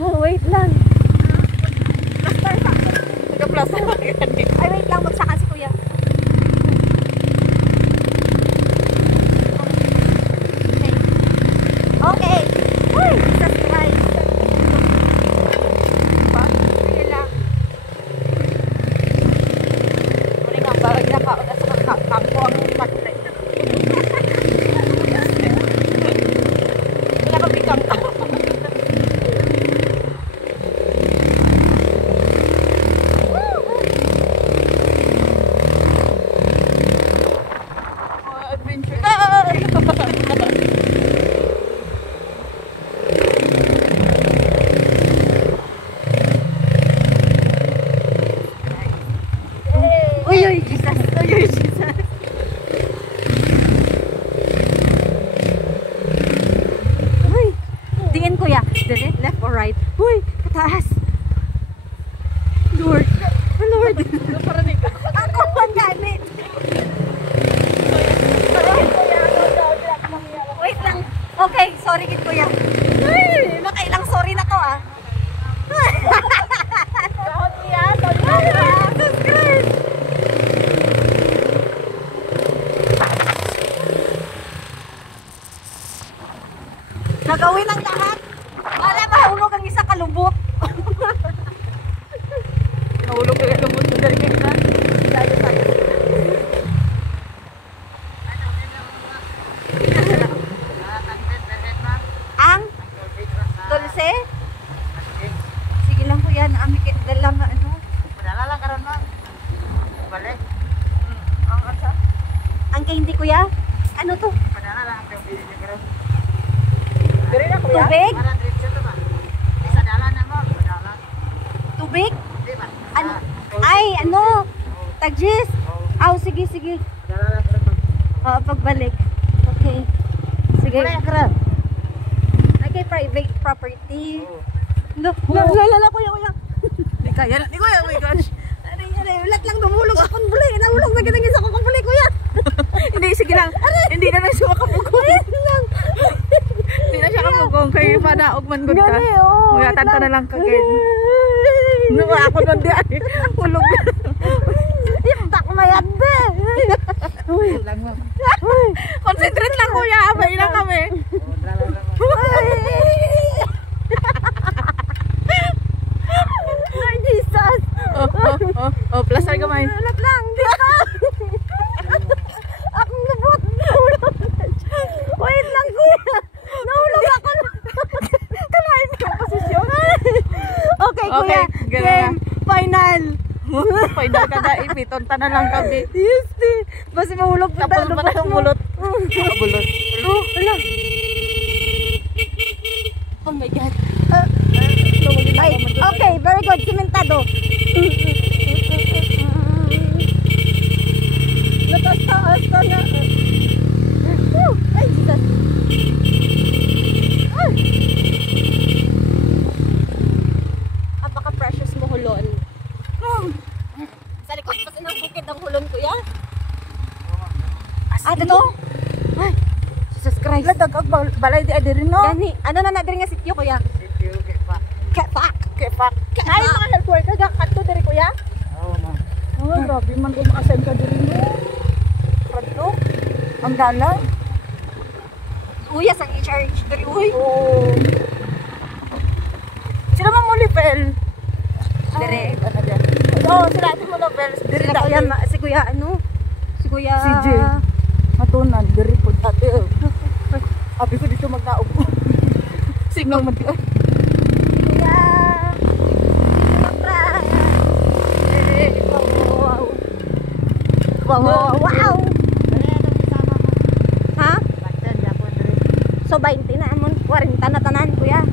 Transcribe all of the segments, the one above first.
Oh, wait lang. Nagka-plaster pa yan. Ay, wait lang. Magsaka si kuya. Okay. Uy, Jesus Christ. Sige lang. Muli nga, parang nakaon na sa kampo ang magnet. Wala ka biglang tao. Adventure na! Uy, uy, Jesus. Uy, uy, Jesus. Uy, tingin kuya. Dire, left or right? Uy, kataas. Lord. Oh, Lord. Paranig ka. Ako man gamit. Wait lang. Okay, sorry kid kuya. Ay, makailang sorry na to ah. Jesus Christ. Nagawin ang lahat. Wala mahulog ang isa kalubot. Nahulog ka lumot mo dari kayo na. Sayo. Ang dulce? Sige lang kuya, naami dala nga ano. Padala lang karon mo. Balik. Ang asa? Ang candy kuya? Ano to? Padala lang ang pili niya karon. Dire na kuya. Tubig? Para diretso to ba? Isa dala na mo, padala. Tubig? Di ba? Ano? Ay, ano? Tagjis? Aw, sige, sige. Padala lang karon. Oo, pagbalik. Okay. Sige. Wala karon. Ay, kay private property. Lala, kuya. Di kaya na. Di ko oh my gosh. Ulat lang dumulog akong buli. Nahulog na ginagis ako kong buli, kuya. Hindi, sige lang. Hindi na siya makapugong. Hindi na siya kapugong. Kaya panaog man gud ka. Gani, oo. Kuya, tanta na lang kagin. Nung ako nun di ay. Hulog na. Yung tak mayad be. Uy. Concentrate lang kuya. Abay lang kami. Ay, Jesus. Oh, plaster kamay. Ulat lang. Dito. Akong lubot. Wait lang, kuya. Nahulog ako. Kalahin mo yung posisyon. Okay, kuya. ganun na. Game. Final. Final ka na. Ipiton ta na lang kami. Yes, di. Basta mahulog pa Tapos pa na yung bulot. Bulot. Wala. Oh my God. Ay, okay, very good. Simentado. Natas-taas ka na. Ay, Jesus. Apaka-precious mo hulon. Sa likod pa ng bukid ang hulon ko yan. Ah, dito? Ay, Jesus Christ. Latag ang balay di adirin no? Gani, ano na nadir nga sityo kuya? Kepak. Kepak. Ay, mga health worker ka kadto diri kuya? Oo ma. Oh, grabe man kung makasan ka diri mo. Radlo. Ang dalan. Kuya sa i-charge diri uy. Oo. Sila man mo level. Dire. Oo, sila ito mo level. Diri Sila kuya, si kuya ano? Si kuya CJ. Matunan, diri po dati. Abi ko dito magnaog. Signal man di. Kuya. Wow. Ha? So 20 na amon, 40 na tanan kuya.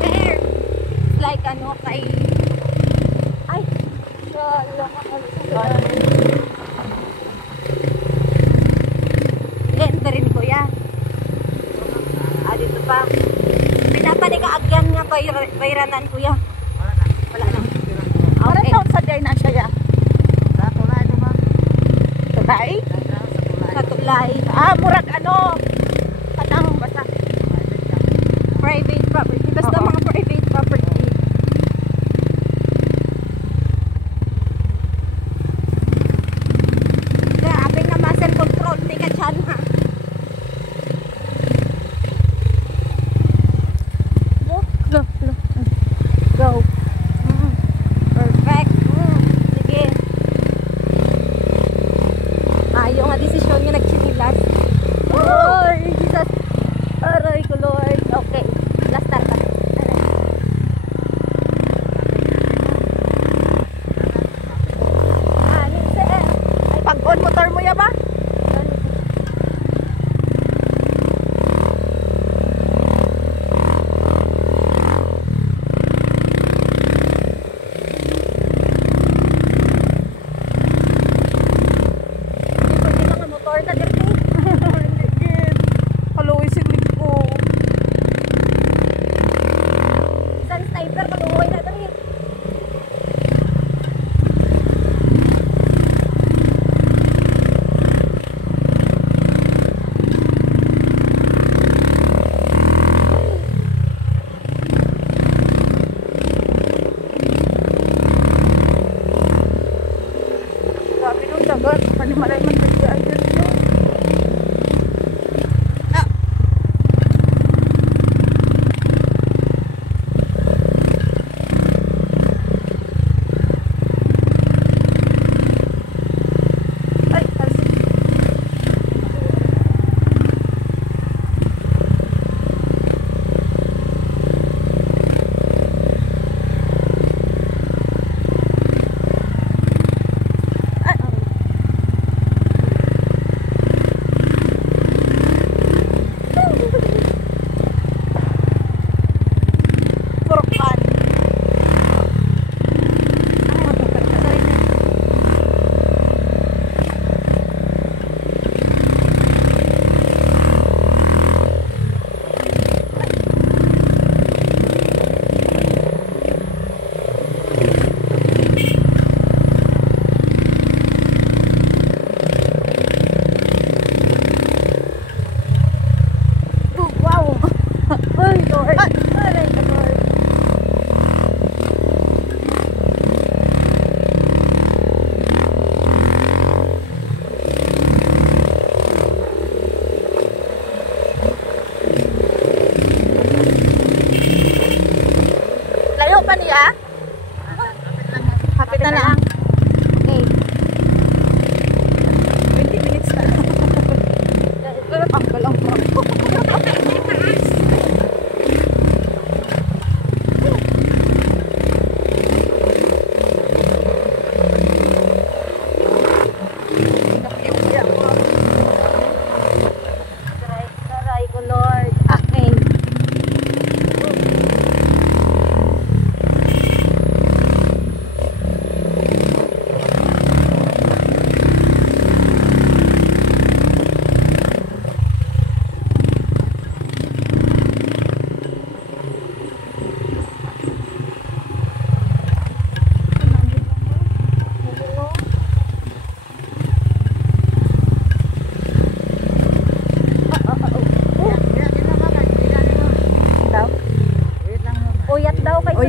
There. Like ano kay ay. Enter ni kuya. Ah, dito pa. Pinapanigaagyan nga bayranan kuya. Wala na. Parang Okay. taon sa day na siya ya. Sa tulay mo ba? Tulay? Katulay. Ah, murag ano? Kanang basta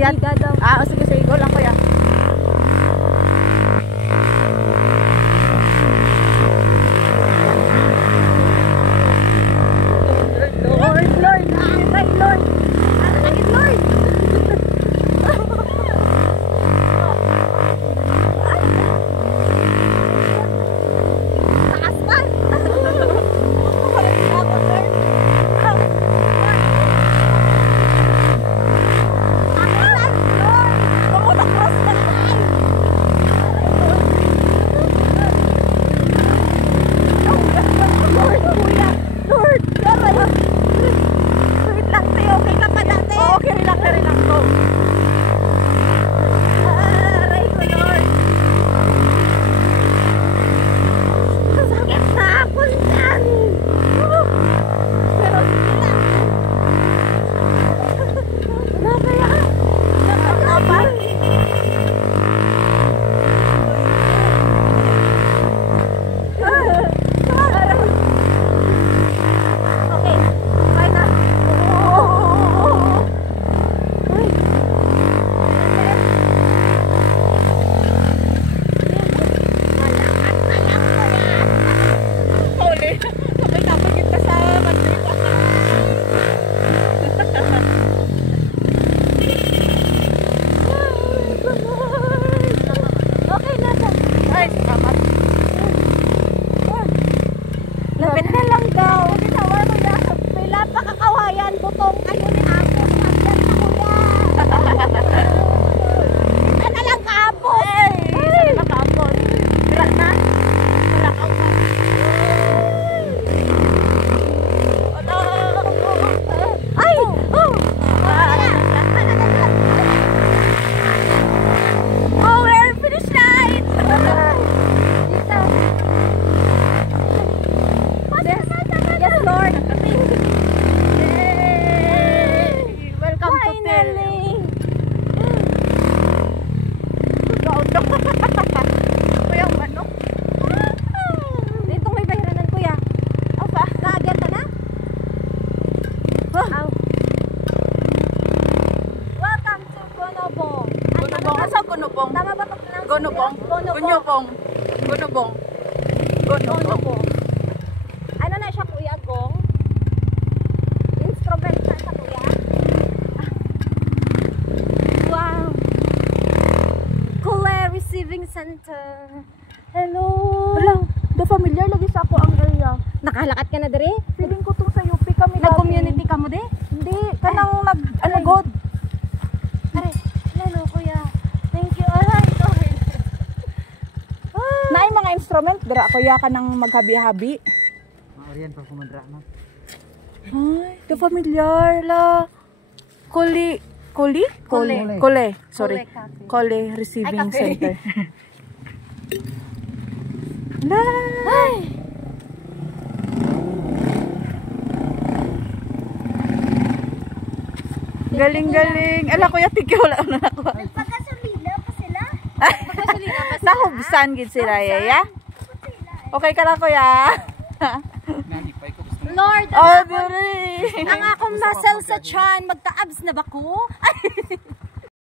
Puyat. Biga daw. Ah, sige, sige. Go lang kuya. Lord, Lord, ay, Lord. Ano lagi, Lord? Taas pa. Ako, Lord. Taas, Lord. Cross na tayo. Lord, kuya. Lord, aray. Wait lang, tayo. Okay ka pa dati. Oo, okay, relax na relax ko. Aray ko, Lord. Masakit na ako yan. Pero sige lang. Wala kaya. Wala pa. Okay, try na. Uy. Malakas na lang ko yan. Huli. Sabay napagit ka sa bandita. Okay na siya. Ay, salamat. Lapit na lang daw. Ginawa mo yan. May lapakakawayan. Butong kayo ni Apo. Andyan na kuya. Kita na lang kahapon. Ay, sana nakapon. Wala na. Wala ka pa. Ay! Oh! Oh, we're finished line. Yes, Lord. Yay! Welcome to Tel. Finally. Gaudok. Kuya, ang manok. Dito may bayranan kuya. Ang pa. Naagyan ka na? Aw. Welcome to Gonobong. Gunubong. Asa gunubong? Tama ba pag-pronounce? Gunubong. Gunyobong. Gunubong. Gunubong. Gonobong. Ano na siya kuya? Gong? Instrument na siya kuya? Wow. Kule Receiving Center. Hello. Wala. The familiar lagi sa ako ang area. Nakalakat ka na dere? Feeling ko tong sa UP kami Nag-community ka mo de? Hindi. Kanang nag-alagod. Aray, lalo kuya. Thank you. Aray, sorry. Naay mga instrument. Dira kuya ka nang maghabi-habi. Oriyan pa kumandra na. Ay, the familiar la. Koli. Koli? Kole. Kole. Sorry. Kole Cafe. Kole Receiving Ay, cafe. Center. La. Ay! Galing-galing. Ala kuya, tiki wala na ako. Pagkasulila pa sila? Nahubsan gid sila yaya. Okay ka lang kuya. Nani pa ko gusto. Lord, Oh, diri. ang akong muscle sa chan, magta-abs na ba ko?